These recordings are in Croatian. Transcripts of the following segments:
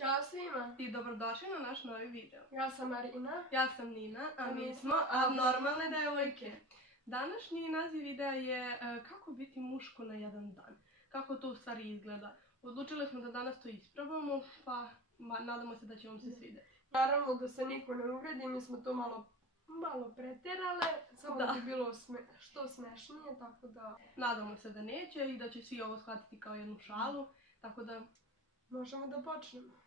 Ćao svima i dobrodošli na naš novi video. Ja sam Marina. Ja sam Nina, a mi smo Abnormalne devojke. Današnji naziv videa je kako biti muško na jedan dan. Kako to u stvari izgleda. Odlučili smo da danas to isprobamo, pa nadamo se da će vam se svidjeti. Naravno da se niko ne uvredi, mi smo to malo pretjerale, samo da bi bilo što smešnije, tako da... Nadamo se da neće i da će svi ovo shvatiti kao jednu šalu, tako da... Možemo da počnemo.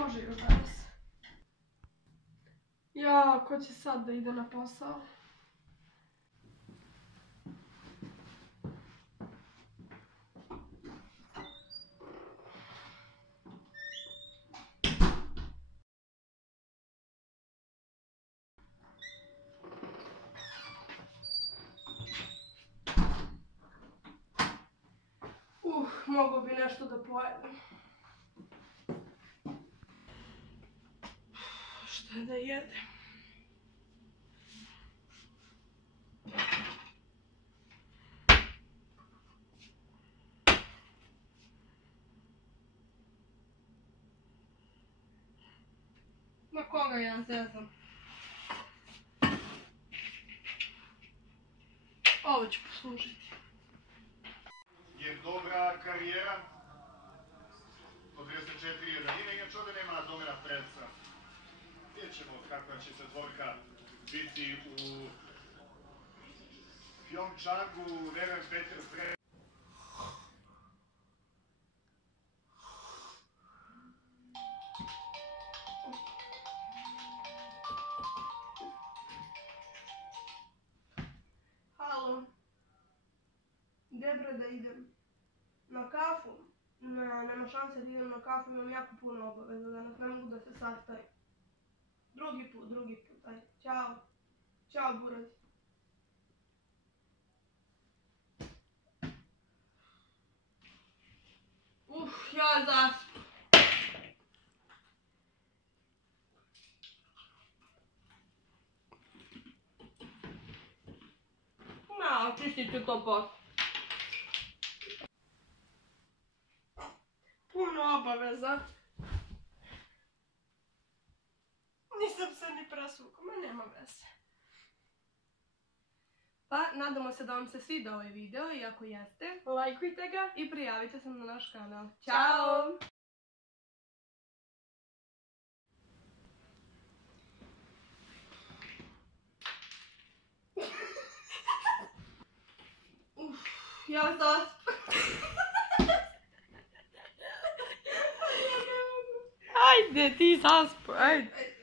Može još danas. Ja, ko će sad da ide na posao? Mogu bi nešto da pojedem. Šta da jedem? Na koga ja zezam? Ovo ću poslužiti. Je dobra karijera od 34 jedinine, inače ovdje nema domera predsa. Vidjet ćemo kakva će se tvorka biti u Pjongčangu, Neven Peter Pre. Halo. Gdje bre da idem? Na kafu? Nema šanse da idem na kafu, imam jako puno obaveza danas, ne mogu da se sastavim. Drugi put, ajde, ćao. Ćao, buraz. Ja zaspam. Čistit ću to poslije. Puno obaveza. Nisam se ni presvukla, ma nema veze. Pa, nadamo se da vam se sviđa ovaj video i ako jeste, Lajkujte ga i prijavite se na naš kanal. Ćao! Ja zaspam. Ajde, ti zaspo, ajde.